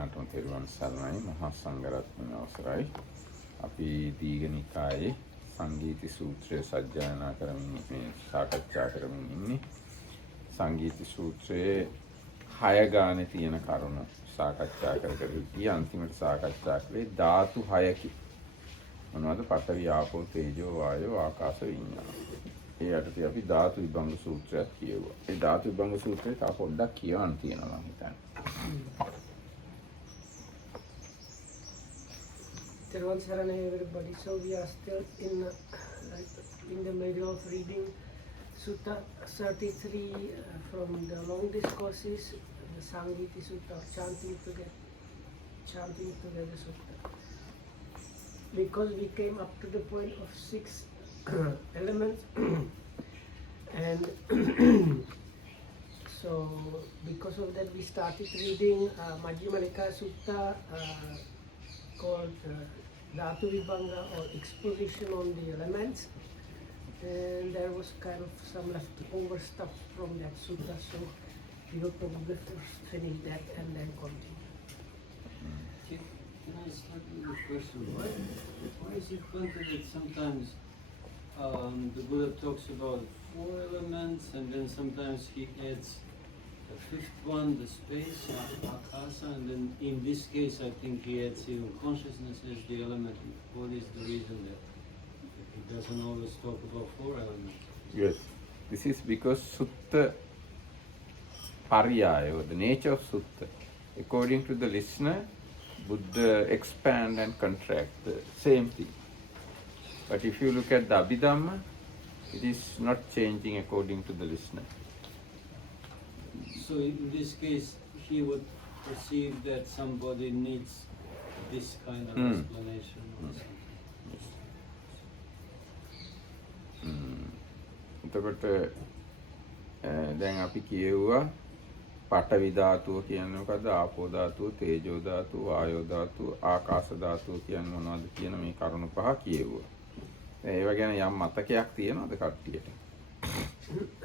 දෙනාටම තෙරුවන් සරණයි මහා සංඝරත්නයේ අවසරයි. අපි දීඝනිකායේ සංගීති සූත්‍රය සජ්ජායනා කරමින් මේ සාකච්ඡා කරමින් ඉන්නේ. සංගීති සූත්‍රයේ 6 ගානේ තියෙන කරුණු සාකච්ඡා කර ඉතියි අන්තිමට සාකච්ඡා කළේ ධාතු 6කි. මොනවද? පඨවි, ආපෝ, තේජෝ, වායෝ, ආකාශ, විඤ්ඤාණ. ඒ යටතේ අපි ධාතු විභංග සූත්‍රයක් කියුවා. ඒ ධාතු විභංග සූත්‍රේ තා පොඩ්ඩක් කියවන්න තියෙනවා මම හිතන්නේ. Therewal Saranay everybody. So we are still in the middle of reading Sutta 33 from the long discourses, the Sangiti Sutta, chanting together Sutta. Because we came up to the point of 6 elements and so because of that we started reading Majjhima Nikaya Sutta called Dhatu Vibhanga or exposition on the elements, and there was kind of some leftover stuff from that sutta, so we will probably first finish that and then continue. Can I start with the question? Why is it pointed that sometimes the Buddha talks about 4 elements and then sometimes he adds the 5th one, the space, akasa, and then in this case I think he adds even consciousness as the element. What is the reason that he doesn't always talk about 4 elements? Yes, this is because sutta pariyaya, or the nature of sutta, according to the listener, Buddha expand and contract the same thing. But if you look at the Abhidhamma, it is not changing according to the listener. So in this case, he would perceive that somebody needs this kind of explanation or something. එතකොට දැන් අපි කියුවා පඨවි ධාතුව කියන්නේ මොකද්ද? ආපෝ ධාතුව, තේජෝ ධාතුව, වායෝ ධාතුව, ආකාශ ධාතුව කියන්නේ මොනවද කියන මේ කරුණු 5 කියුවා. ඒව ගැන යම් මතකයක් තියෙනවද කට්ටියට?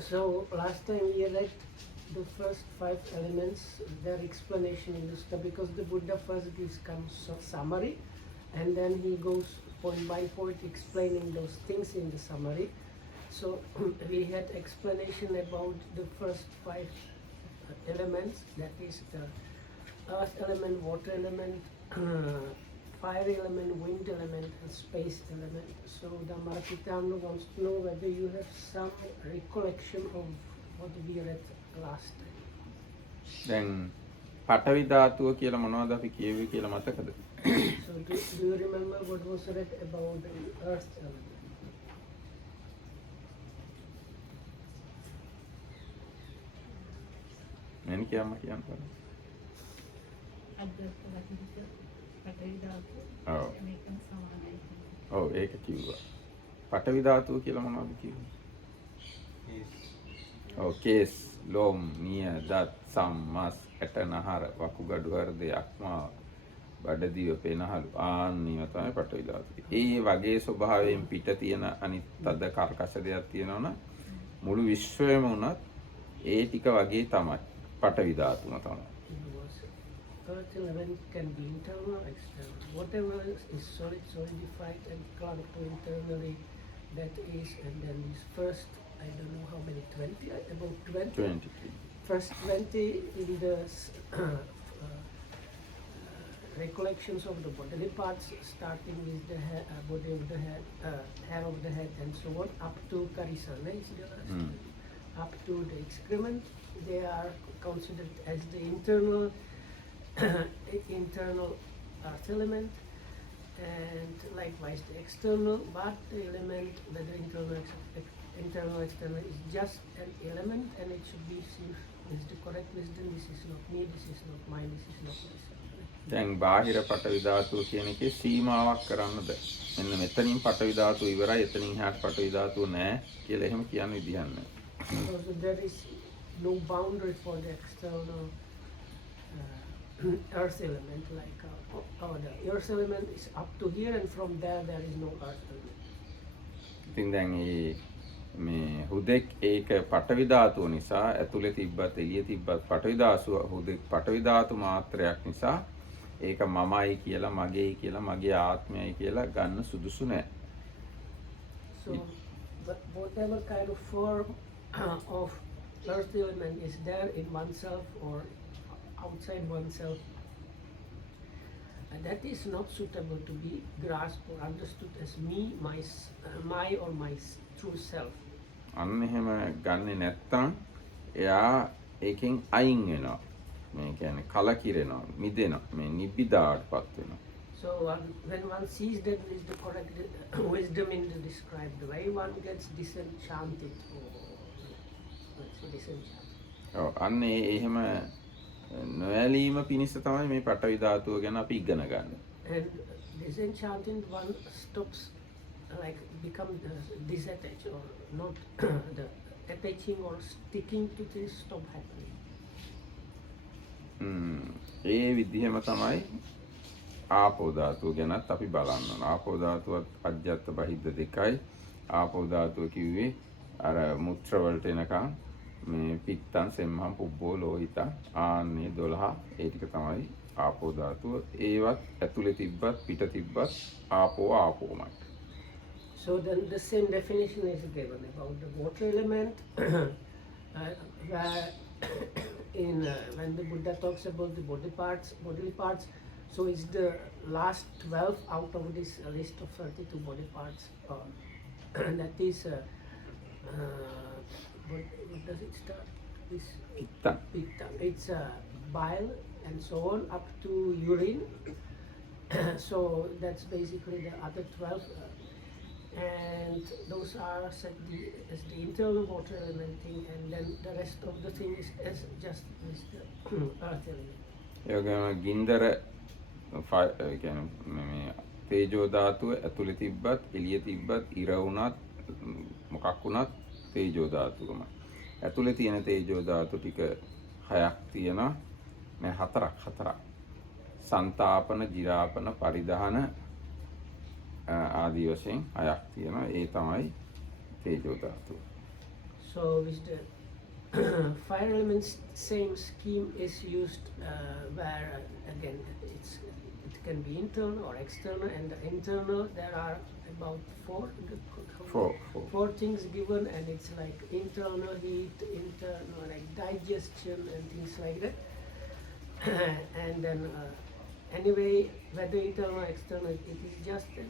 So last time we read the first 5 elements, their explanation in the sutta, because the Buddha first gives kind of summary and then he goes point by point explaining those things in the summary. So we had explanation about the first 5 elements, that is the earth element, water element, fire element, wind element and space element. So the Marapitanu wants to know whether you have some recollection of what we read last time. දැන් පඨවි ධාතුව කියලා මොනවද අපි කියුවේ කියලා මතකද? So do you remember what was read about the earth element? මම කියන්න බලන්න. ඔව් ඒක කිව්වා. පඨවි ධාතුව කියලා මොනවද කිව්වේ? ඔව් කේස්, ලෝම්, නිය, දත්, සම්, මස්, ඇට, නහර, වකුගඩු, හෘද, යක්මා, බඩදිව, පෙනහළු ආන්නීව තමයි පඨවි ධාතුව. ඒ වගේ ස්වභාවයෙන් පිට තියෙන අනිත් තද කර්කශ දෙයක් තියෙනවනම් මුළු විශ්වයම උනත් ඒ ටික වගේ තමයි පඨවි ධාතුව තමයි. Earth element can be internal or external. Whatever is solid, solidified and clung to internally, that is, and then this first, I don't know how many, 20, about 20. 23. First 20 in the recollections of the bodily parts, starting with the body of the head, hair of the head and so on, up to Karisana is the last one. Up to the excrement, they are considered as the internal earth element, and likewise the external, but the element, whether internal external is just an element, and it should be seen with the correct wisdom. This is not me, this is not mine, this is not myself. දැන් බාහිර පඨවි ධාතුව කියන එකේ සීමාවක් කරන්න බෑ. මෙන්න මෙතනින් පඨවි ධාතුව ඉවරයි, එතනින් එහාට පඨවි ධාතුව නැහැ කියලා එහෙම කියන්න විදිහක් නැහැ. So there is no boundary for the external earth element, like the earth element is up to here, and from there is no earth element. ඉතින් දැන් මේ හුදෙක් ඒක පඨවි ධාතුව නිසා ඇතුලේ තිබ්බත් එළියේ තිබ්බත් පඨවි ධාතුව හුදෙක් පඨවි ධාතු මාත්‍රයක් නිසා ඒක මමයි කියලා මගේයි කියලා මගේ ආත්මයයි කියලා ගන්න සුදුසු නැහැ. So, but whatever kind of form of earth element is there in oneself or outside oneself, that is not suitable to be grasped or understood as me, my or my true self. අන්න එහෙම ගන්නෙ නැත්තම් එයා ඒකෙන් අයින් වෙනවා. මේ කියන්නේ කලකිරෙනවා, මිදෙනවා, මේ නිබ්බිදාටපත් වෙනවා. So when one sees that is the correct wisdom in the described way, one gets disenchanted or let's say disenchanted. ඔව් අන්න එහෙම නොඇලීම පිණිස තමයි මේ පඨවි ධාතුව ගැන අපි ඉගෙන ගන්න. And disenchanted one stops like become disattached or not the attaching or sticking to things stop happening. ඒ විදිහම තමයි ආපෝ ධාතුව ගැනත් අපි බලන්න ඕන. ආපෝ ධාතුවත් අජ්ජත් බහිද්ද දෙකයි. ආපෝ ධාතුව කිව්වේ අර මුත්‍ර වලට එනකන් මේ පිත්තන් සෙම්හම් පුබ්බෝ ලෝහිතං ආන්නේ 12 ඒ ටික තමයි ආපෝ ධාතුව. ඒවත් ඇතුලේ තිබ්බත් පිට තිබ්බත් ආපෝ ආපෝමයි. So then the same definition is given about the water element, where when the Buddha talks about the bodily parts, so it's the last 12 out of this list of 32 body parts. That is, what does it start? This pitta. It's bile and so on up to urine. So that's basically the other 12. And those are said as the internal water element thing, and then the rest of the thing is as just as the earth element. ඒ වගේම ගින්දර කියන්නේ මේ තේජෝ ධාතුව ඇතුලේ තිබ්බත් එළියේ තිබ්බත් ඉර වුණත් මොකක් වුණත් තේජෝ ධාතුවමයි. ඇතුලේ තියෙන තේජෝ ධාතු ටික හයක් තියෙනවා. මේ හතරක්. සංතාපන, ජිරාපන, පරිදහන ආදී වශයෙන් හයක් තියෙනවා. ඒ තමයි තේජෝ ධාතුව. So with the fire elements, same scheme is used where again it can be internal or external, and the internal there are about four things given, and it's like internal heat, internal like digestion and things like that. And then anyway, whether internal or external, it is just a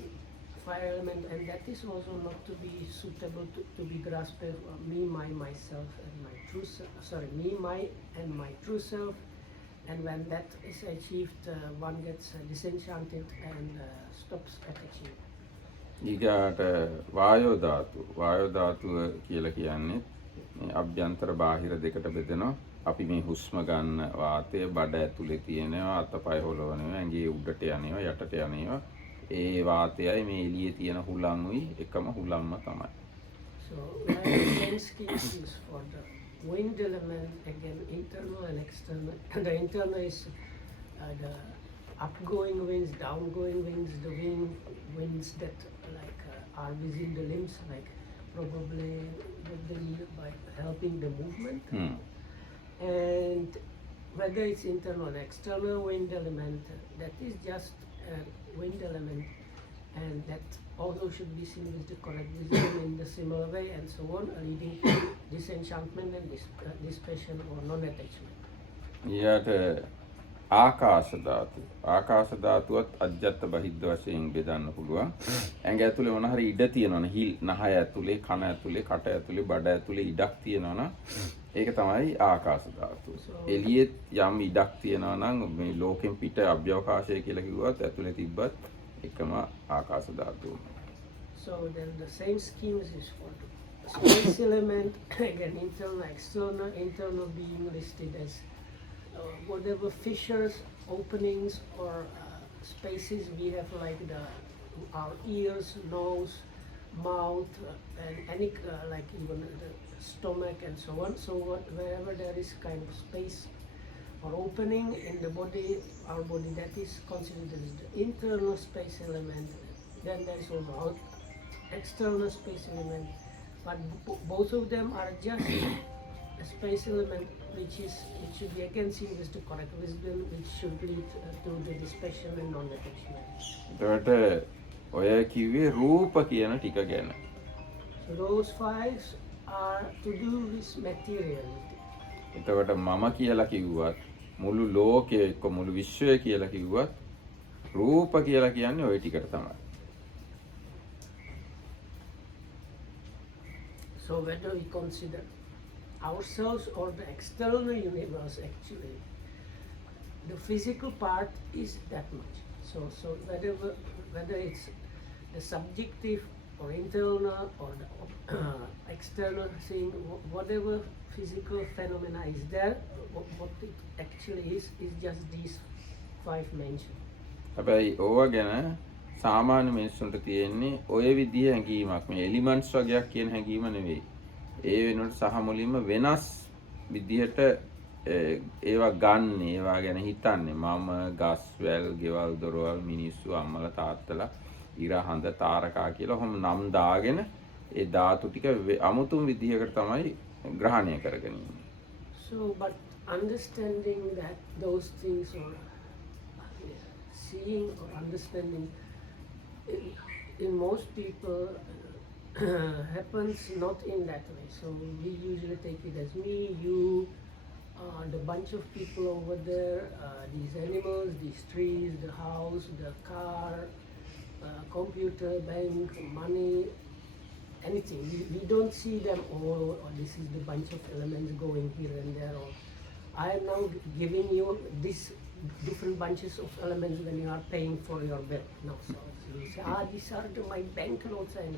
fire element, and that is also not to be suitable to be grasped me, myself, and my true self. Sorry, me, my, and my true self. And when that is achieved, one gets disenchanted and stops attaching. ඊගාට වායෝ ධාතුව කියලා කියන්නේ මේ අභ්‍යන්තර බාහිර දෙකට බෙදෙනවා. අපි මේ හුස්ම ගන්න වාතය බඩ ඇතුලේ තියෙනවා, අතපය හොලවනවා, ඇඟේ උඩට යනවා, යටට යනවා. ඒ වාතයයි මේ එළියේ තියෙන හුලංුයි එකම හුලම්ම තමයි. So the same scheme is for the wind element, again internal and external. The internal is the upgoing winds, downgoing winds, the winds that like are within the limbs, like probably with the by helping the movement. And whether it's internal or external wind element, that is just a wind element, and that also should be seen with the correct wisdom in the similar way, and so on, leading to disenchantment and dispassion or non-attachment. ඊට ආකාශ ධාතුවත් අජ්ජත් බහිද්ද වශයෙන් බෙදන්න පුළුවන්. ඇඟ ඇතුලේ මොන හරි ඉඩ තියෙනවනේ, හිල් නහය ඇතුලේ, කන ඇතුලේ, කට ඇතුලේ, බඩ ඇතුලේ ඉඩක් තියෙනවනම් ඒක තමයි ආකාශ ධාතුව. එළියේ යම් ඉඩක් තියෙනවා නම් මේ ලෝකෙන් පිට අභ්‍යවකාශය කියලා කිව්වත් ඇතුලේ තිබ්බත් එකම ආකාශ ධාතුව. So then the same schemes is for the space element, again internal, internal being listed as whatever fissures, openings or spaces we have, like our ears, nose, mouth, and any like even the stomach and so on. So wherever there is kind of space or opening in the body, our body, that is considered as the internal space element. Then there is also external space element, but both of them are just space element, which should be again seen as the correct wisdom, which should lead to the dispassion and non-attachment. එතකොට ඔය කිව්වේ රූප කියන ටික ගැන. So those fives are to do with materiality. එතකොට මම කියලා කිව්වත් මුළු ලෝකය එක්ක මුළු විශ්වය කියලා කිව්වත් රූප කියලා කියන්නේ ওই ටිකට තමයි. So whether we consider ourselves or the external universe, actually, the physical part is that much. So whether it's the subjective or internal or the external thing, whatever physical phenomena is there, what it actually is just these five mentioned. හැබැයි ඕවා ගැන සාමාන්‍ය මිනිස්සුන්ට තියෙන්නේ ඔය විදිහේ හැඟීමක්. මේ එලිමන්ට්ස් වගේක් කියන හැඟීම නෙවෙයි. ඒ වෙනුවට සහ මුලින්ම වෙනස් විදිහට ඒවා ගන්න, ඒවා ගැන හිතන්නේ. මම ගස් වැල්, ගෙවල් දොරවල්, මිනිස්සු, අම්මලා තාත්තලා, ඉර හඳ, තාරකා කියලා ඔහොම නම් දාගෙන ඒ ධාතු ටික අමුතුම විදිහකට තමයි ග්‍රහණය කරගෙන ඉන්නේ. So but understanding that those things or seeing or understanding in most people happens not in that way. So we usually take it as me, you, the bunch of people over there, these animals, these trees, the house, the car, computer, bank, money, anything. We don't see them all, or this is the bunch of elements going here and there. Or I am now giving you this different bunches of elements when you are paying for your bill. No, so you say, these are my banknotes and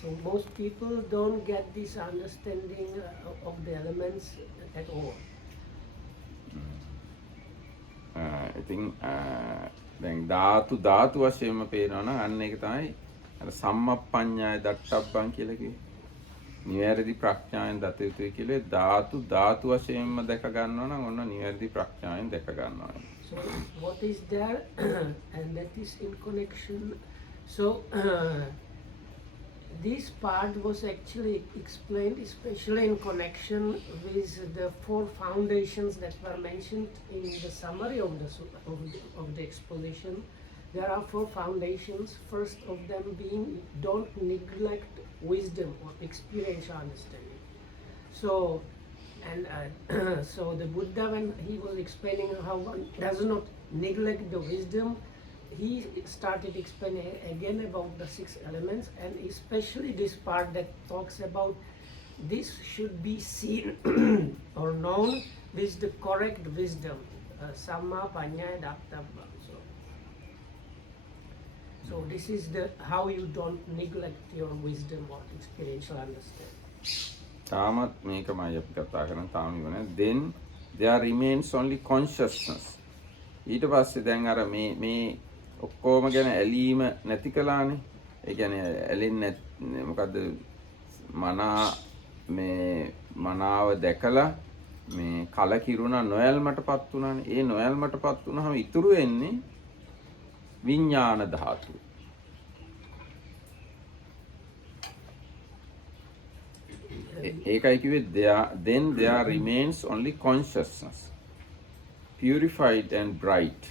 so most people don't get this understanding of the elements at all. ඉතින් දැන් ධාතු වශයෙන්ම පේනවා නම් අන්න ඒක තමයි අර සම්මප්පඤ්ඤාය දට්ඨබ්බං කියලා කිව්වේ. නිවැරදි ප්‍රඥාවෙන් දත යුතුයි කියලා ධාතු වශයෙන්ම දැක ගන්නවා නම් ඔන්න නිවැරදි ප්‍රඥාවෙන් දැක ගන්නවා. So what is there and that is in connection. So this part was actually explained especially in connection with the four foundations that were mentioned in the summary of the exposition. There are four foundations. First of them being don't neglect wisdom or experiential understanding. So and so the Buddha, when he was explaining how one does not neglect the wisdom, he started explaining again about the six elements, and especially this part that talks about this should be seen or known with the correct wisdom, samma panyaya datthabba. So this is the how you don't neglect your wisdom or experiential understanding. තාමත් මේකමයි අපි කතා කරන තාම ඉවනේ. Then there remains only consciousness. ඊට පස්සේ දැන් අර මේ ඔක්කොම ගැන ඇලීම නැති කළානේ. ඒ කියන්නේ ඇලෙන්නේ මොකද්ද මනාව දැකලා මේ කලකිරුණා නොයල්මටපත් වුණානේ. ඒ නොයල්මටපත් වුණාම ඉතුරු වෙන්නේ විඥාන ධාතුව. ඒකයි කිව්වේ then there remains only consciousness, purified and bright.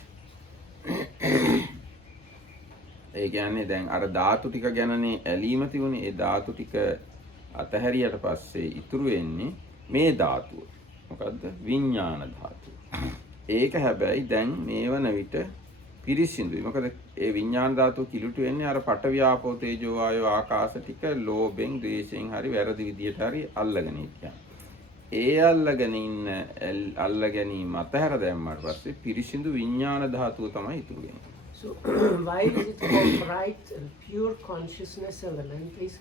ඒ කියන්නේ දැන් අර ධාතු ටික ගැනනේ ඇලීම තිබුණේ. ඒ ධාතු ටික අතහැරියට පස්සේ ඉතුරු වෙන්නේ මේ ධාතුව. මොකද්ද? විඥාන ධාතුව. ඒක හැබැයි දැන් මේ වන විට පිරිසිදුයි. මොකද ඒ විඥාන ධාතුව කිලුට වෙන්නේ අර පඨවි ආපෝ තේජෝ වායෝ ආකාශ ටික ලෝභෙන් ද්වේෂෙන් හරි වැරදි විදියට හරි අල්ලගෙන ඉන්නේ. ඒ අල්ල ගැනීම අතහැර දැම්මට පස්සේ පිරිසිදු විඥාන ධාතුව තමයි ඉතුරු වෙන්නේ. So why is it called bright and pure consciousness element is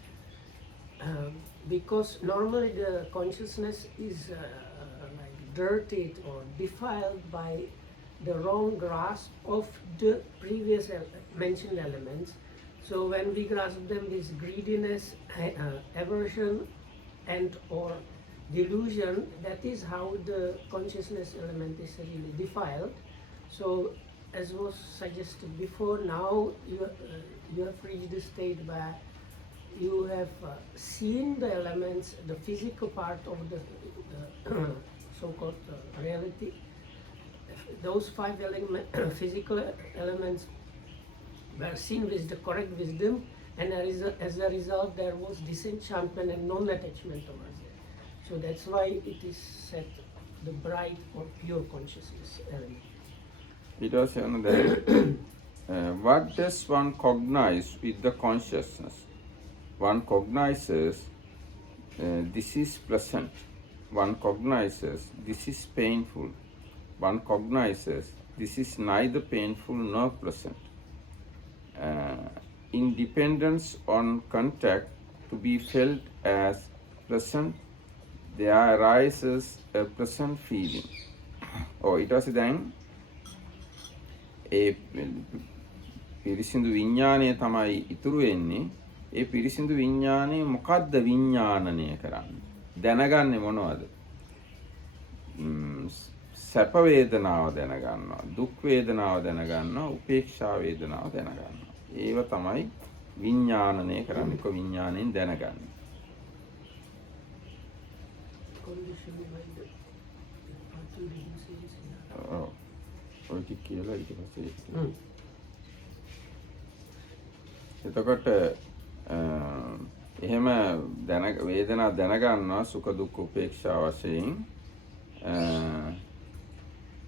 because normally the consciousness is like dirtied or defiled by the wrong grasp of the previous mentioned elements. So when we grasp them with greediness, aversion and or delusion, that is how the consciousness element is really defiled. So as was suggested before, now you have reached the state where you have seen the elements, the physical part of the so-called reality. Those five physical elements were seen with the correct wisdom, and as a result there was disenchantment and non-attachment over there. So that's why it is said the bright or pure consciousness element. It was what does one cognize with the consciousness? One cognizes this is pleasant. One cognizes this is painful. One cognizes this is neither painful nor pleasant. In dependence on contact to be felt as pleasant, there arises a pleasant feeling. Oh, it was then a පිරිසිදු විඥානය තමයි ඉතුරු වෙන්නේ. ඒ පිරිසිදු විඥානය මොකද්ද විඥානනය කරන්නේ? දැනගන්නේ මොනවද? සැප වේදනාව දැනගන්නවා, දුක් වේදනාව දැනගන්නවා, උපේක්ෂා වේදනාව දැනගන්නවා. ඒව තමයි විඥානනය කරන්නේ. කො විඥාණයෙන් දැනගන්නේ. ඔය කියලා ඊට පස්සේ එතකොට එහෙම වේදනා දැනගන්නවා සුඛ දුක්ඛ උපේක්ෂා වශයෙන්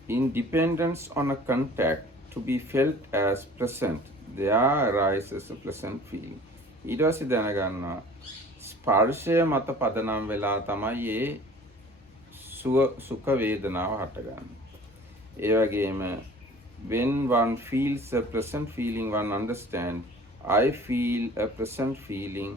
in dependence on a contact to be felt as present there arises a pleasant feeling. ඊට පස්සේ දැනගන්නවා ස්පර්ශය මත පදනම් වෙලා තමයි ඒ සුඛ වේදනාව හටගන්නේ. ඒ වගේම when one feels a pleasant feeling one understands I feel a pleasant feeling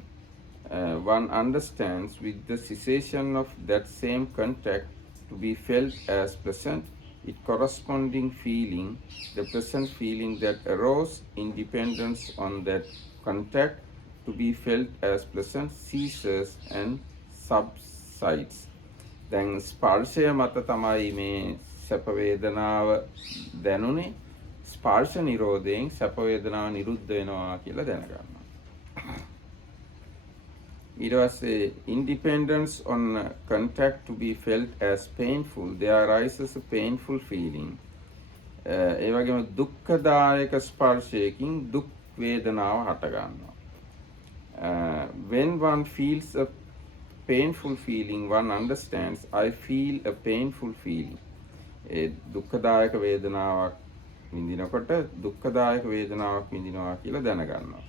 one understands with the cessation of that same contact to be felt as pleasant it corresponding feeling the pleasant feeling that arose in dependence on that contact to be felt as pleasant ceases and subsides. Then ස්පර්ශය මත තමයි මේ සැප වේදනාව දැනුනේ. ස්පර්ශ නිරෝධයෙන් සැප වේදනාව නිරුද්ධ වෙනවා කියලා දැනගන්නවා. ඊට පස්සේ independence on contact to be felt as painful there arises a painful feeling. ඒ වගේම දුක්ඛදායක ස්පර්ශයකින් දුක් වේදනාව හට ගන්නවා. When one feels a painful feeling one understands I feel a painful feeling. ඒ දුක්ඛදායක වේදනාවක් විඳිනකොට දුක්ඛදායක වේදනාවක් විඳිනවා කියලා දැනගන්නවා.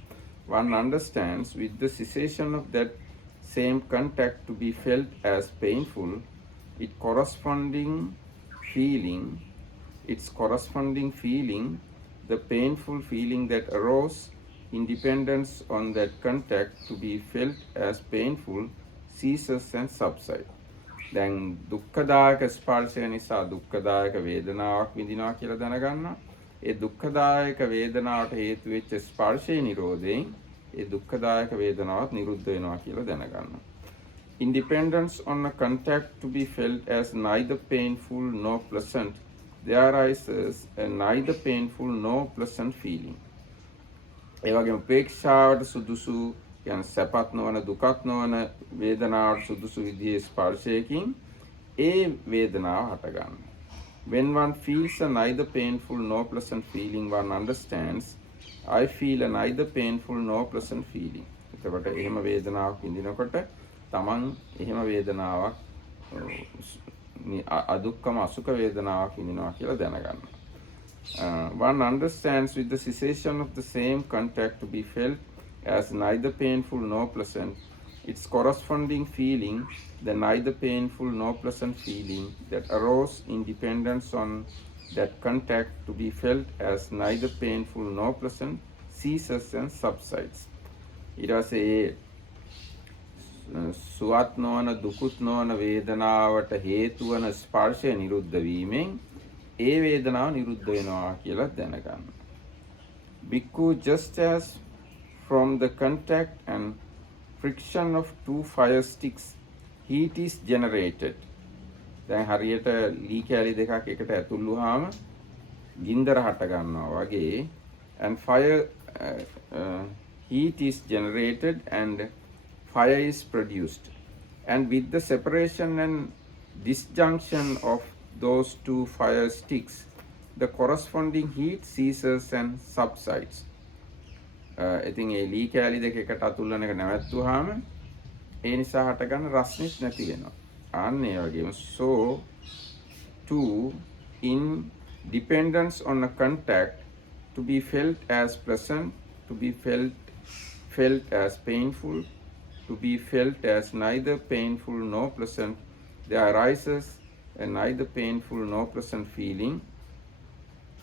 One understands with the cessation of that same contact to be felt as painful, its corresponding feeling, the painful feeling that arose in dependence on that contact to be felt as painful, ceases and subsides. දැන් දුක්ඛදායක ස්පර්ශය නිසා දුක්ඛදායක වේදනාවක් විඳිනවා කියලා දැනගන්නවා. ඒ දුක්ඛදායක වේදනාවට හේතු වෙච්ච ස්පර්ශේ නිරෝධයෙන් ඒ දුක්ඛදායක වේදනාවත් නිරුද්ධ වෙනවා කියලා දැනගන්නවා. Independence on a contact to be felt as neither painful nor pleasant, there arises a neither painful nor pleasant feeling. ඒ වගේම උපේක්ෂාවට සුදුසු කියන්නේ සැපත් නොවන දුකත් නොවන වේදනාවට සුදුසු විදිහේ ස්පර්ශයකින් ඒ වේදනාව හට ගන්නවා. When one feels a neither painful nor pleasant feeling one understands I feel a neither painful nor pleasant feeling. එතකොට එහෙම වේදනාවක් විඳිනකොට තමන් එහෙම වේදනාවක් අදුක්කම අසුඛ වේදනාවක් විඳිනවා කියලා දැනගන්නවා. One understands with the cessation of the same contact to be felt as neither painful nor pleasant, its corresponding feeling, the neither painful nor pleasant feeling that arose in dependence on that contact to be felt as neither painful nor pleasant, ceases and subsides. ඊට පස්සේ සුවත් නොවන දුකුත් නොවන වේදනාවට හේතු වන ස්පර්ශය නිරුද්ධ වීමෙන් ඒ වේදනාව නිරුද්ධ වෙනවා කියලා දැනගන්න. Bhikkhu, just as from the contact and friction of two fire sticks heat is generated. දැන් හරියට ලී කැලි දෙකක් එකට ඇතුල් වුවාම ගින්දර හට ගන්නවා වගේ and fire heat is generated and fire is produced. And with the separation and disjunction of those two fire sticks, the corresponding heat ceases and subsides. ඉතින් ඒ ලී කෑලි දෙක එකට අතුල්ලන එක නැවැත්තුවාම ඒ නිසා හටගන්න රස්නෙත් නැති වෙනවා. අන්න ඒ වගේම so too in dependence on a contact to be felt as pleasant, to be felt as painful, to be felt as neither painful nor pleasant, there arises a neither painful nor pleasant feeling.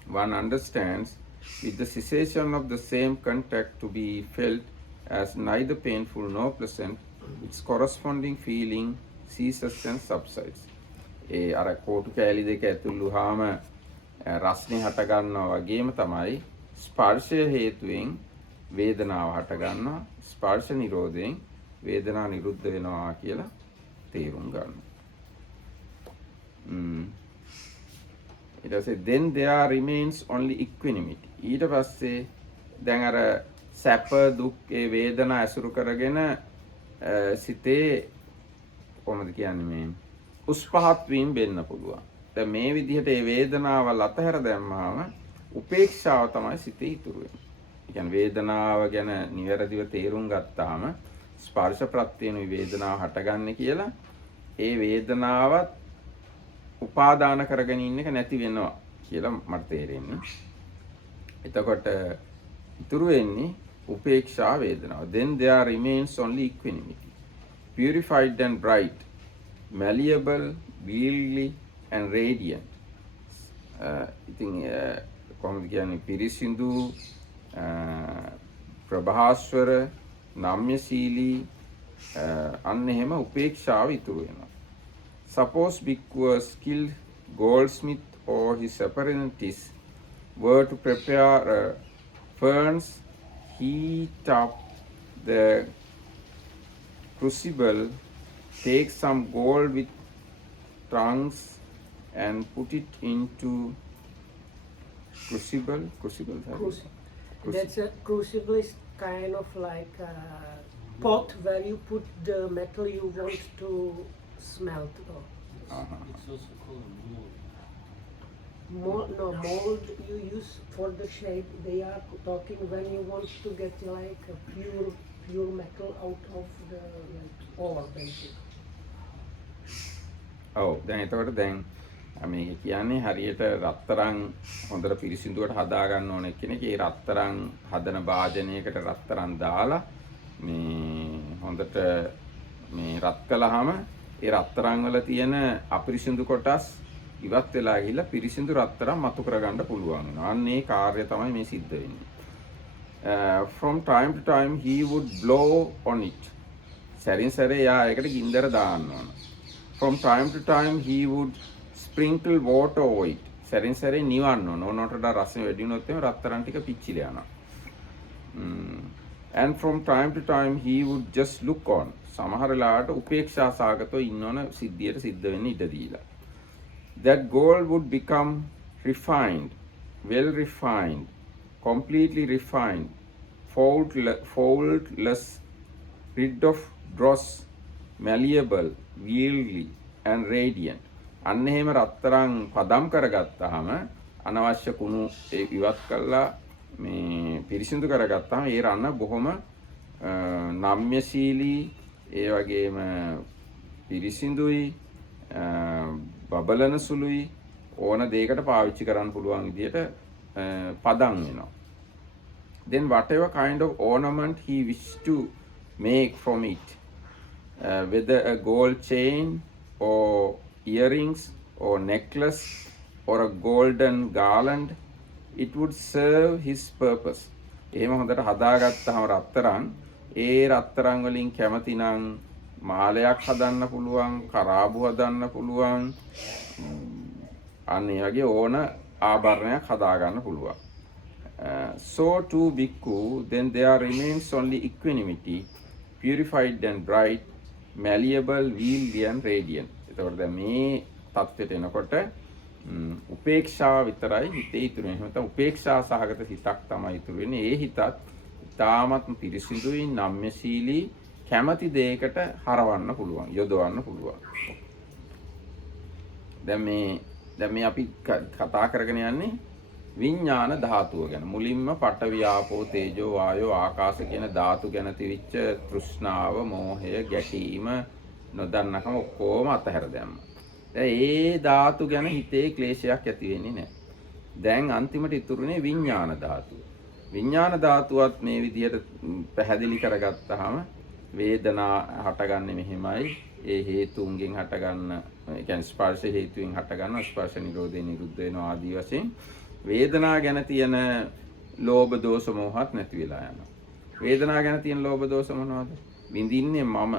One understands with the cessation of the same contact to be felt as neither painful nor pleasant, its corresponding feeling ceases and subsides. ඒ අර කෝටු කෑලි දෙක ඇතුළුවාම රස්නේ හට ගන්නවා වගේම තමයි ස්පර්ශය හේතුවෙන් වේදනාව හට ගන්නවා. ස්පර්ශ නිරෝධයෙන් වේදනාව නිරුද්ධ වෙනවා කියලා තේරුම් ගන්න. ඊට පස්සේ then there remains only equanimity. ඊට පස්සේ දැන් අර සැප දුක් ඒ වේදනා ඇසුරු කරගෙන සිතේ කොහොමද කියන්නේ මේ උස් පහත් වීම වෙන්න පුළුවන්. දැන් මේ විදිහට ඒ වේදනාවල් අතහැර දැම්මාම උපේක්ෂාව තමයි සිතේ ඉතුරු වෙන්නේ. ඒ කියන්නේ වේදනාව ගැන නිවැරදිව තේරුම් ගත්තාම ස්පර්ශ ප්‍රත්‍යයෙන් වේදනාව හටගන්නේ කියලා ඒ වේදනාවත් උපාදාන කරගෙන ඉන්න එක නැති වෙනවා කියලා මට තේරෙන්නේ. එතකොට ඉතුරු වෙන්නේ උපේක්ෂා වේදනාව. Then there remains only equanimity, purified and bright, malleable, wieldly and radiant. ඉතින් කොහොමද කියන්නේ පිරිසිදු ප්‍රභාස්වර නම්‍යශීලී අන්න එහෙම උපේක්ෂාව ඉතුරු වෙනවා. Suppose Bhikkhu, a skilled goldsmith or his apprentice, were to prepare a furnace, heat up the crucible, take some gold with trunks and put it into crucible. That's a crucible is kind of like a pot where you put the metal you want to smelt. It's also called mold. Mold you use for the shape. They are talking when you want to get like a pure metal out of the ore basically. ඔව් දැන් එතකොට දැන් මේක කියන්නේ හරියට රත්තරන් හොඳට පිරිසිදුවට හදා ගන්න ඕන කෙනෙක් ඒ රත්තරන් හදන භාජනයකට රත්තරන් දාලා මේ හොඳට මේ රත් කළාම ඒ රත්තරන් වල තියෙන අපිරිසිදු කොටස් ඉවත් වෙලා ගිහිල්ලා පිරිසිදු රත්තරන් මතු කරගන්න පුළුවන් වෙනවා. අන්න ඒ කාර්යය තමයි මේ සිද්ධ වෙන්නේ. From time to time he would blow on it. සැරින් සැරේ යා ඒකට ගින්දර දාන්න ඕන. From time to time he would sprinkle water over it. සැරින් සැරේ නිවන්න ඕන. ඕනකට රසය වැඩි වුණොත් එimhe රත්තරන් ටික පිච්චිලා යනවා. And from time to time he would just look on. සමහර වෙලාවට උපේක්ෂා සාගතව ඉන්නවන සිද්ධියට සිද්ධ වෙන්න ඉඩ දීලා. That gold would become refined, well refined, completely refined, faultless, rid of dross, malleable, wieldly and radiant. අන්න එහෙම රත්තරන් පදම් කරගත්තාම අනවශ්‍ය කුණු ඉවත් කළා මේ පිරිසිදු කරගත්තාම ඒ රන්න බොහොම නම්‍යශීලී ඒ වගේම පිරිසිදුයි බබලන සුළුයි ඕන දෙයකට පාවිච්චි කරන්න පුළුවන් විදියට පදම් වෙනවා. Then whatever kind of ornament he wished to make from it, whether a gold chain or earrings or necklace or a golden garland, it would serve his purpose. එහෙම හොඳට හදාගත්තාම රත්තරන් ඒ රත්තරන් වලින් කැමතිනම් මාලයක් හදන්න පුළුවන්, කරාබු හදන්න පුළුවන්, අන්න ඒ වගේ ඕන ආභරණයක් හදා ගන්න පුළුවන්. So too Bhikkhu, then there remains only equanimity, purified and bright, malleable, wieldly and radiant. එතකොට දැන් මේ தත්ත්වයට එනකොට උපේක්ෂාව විතරයි හිතේ ඉතුරු වෙන්නේ. නැත්නම් උපේක්ෂා සහගත හිතක් තමයි ඉතුරු වෙන්නේ. ඒ හිතත් ඉතාමත්ම පිරිසිදුයි, නම්‍යශීලී, කැමති දෙයකට හරවන්න පුළුවන්, යොදවන්න පුළුවන්. දැන් මේ අපි කතා කරගෙන යන්නේ විඥාන ධාතුව ගැන. මුලින්ම පඨවි ආපෝ තේජෝ වායෝ ආකාශ කියන ධාතු ගැන තිවිච්ච තෘෂ්ණාව, මෝහය, ගැටීම, නොදන්නකම ඔක්කොම අතහැර දැම්මා. දැන් ඒ ධාතු ගැන හිතේ ක්ලේශයක් ඇති වෙන්නේ නැහැ. දැන් අන්තිමට ඉතුරුනේ විඥාන ධාතුව. විඥාන ධාතුවත් මේ විදිහට පැහැදිලි කරගත්තාම වේදනා හටගන්නේ මෙහෙමයි. ඒ හේතුන්ගෙන් හටගන්න, ඒ කියන්නේ ස්පර්ශ හේතුවෙන් හටගන්න ස්පර්ශ නිරෝධේ නිරුද්ධ වෙනවා ආදී වශයෙන් වේදනා ගැන තියෙන ලෝභ දෝෂ මොහත් නැති වෙලා යනවා. වේදනා ගැන තියෙන ලෝභ දෝෂ මොනවද? විඳින්නේ මම.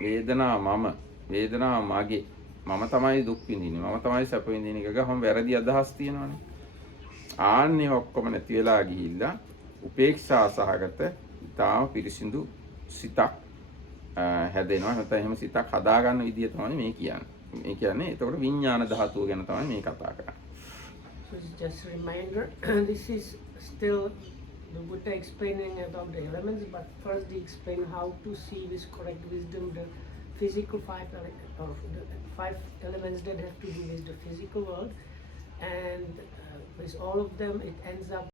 වේදනා මම. වේදනා මගේ. මම තමයි දුක් විඳින්නේ. මම තමයි සැප විඳින්නේ. එක ගහම වැරදි අදහස් තියෙනවනේ. ආන්නේ ඔක්කොම නැති වෙලා ගිහිල්ලා උපේක්ෂා සහගත ඊටාම පිරිසිදු සිතක් හැදෙනවා. නැත්නම් එහෙම සිතක් හදාගන්න විදිය තමයි මේ කියන්නේ. මේ කියන්නේ එතකොට විඥාන ධාතුව ගැන තමයි මේ කතා කරන්නේ. So it's just a reminder. This is still the Buddha explaining about the elements, but first he explained how to see with correct wisdom the physical five elements that have to do with the physical world, and with all of them it ends up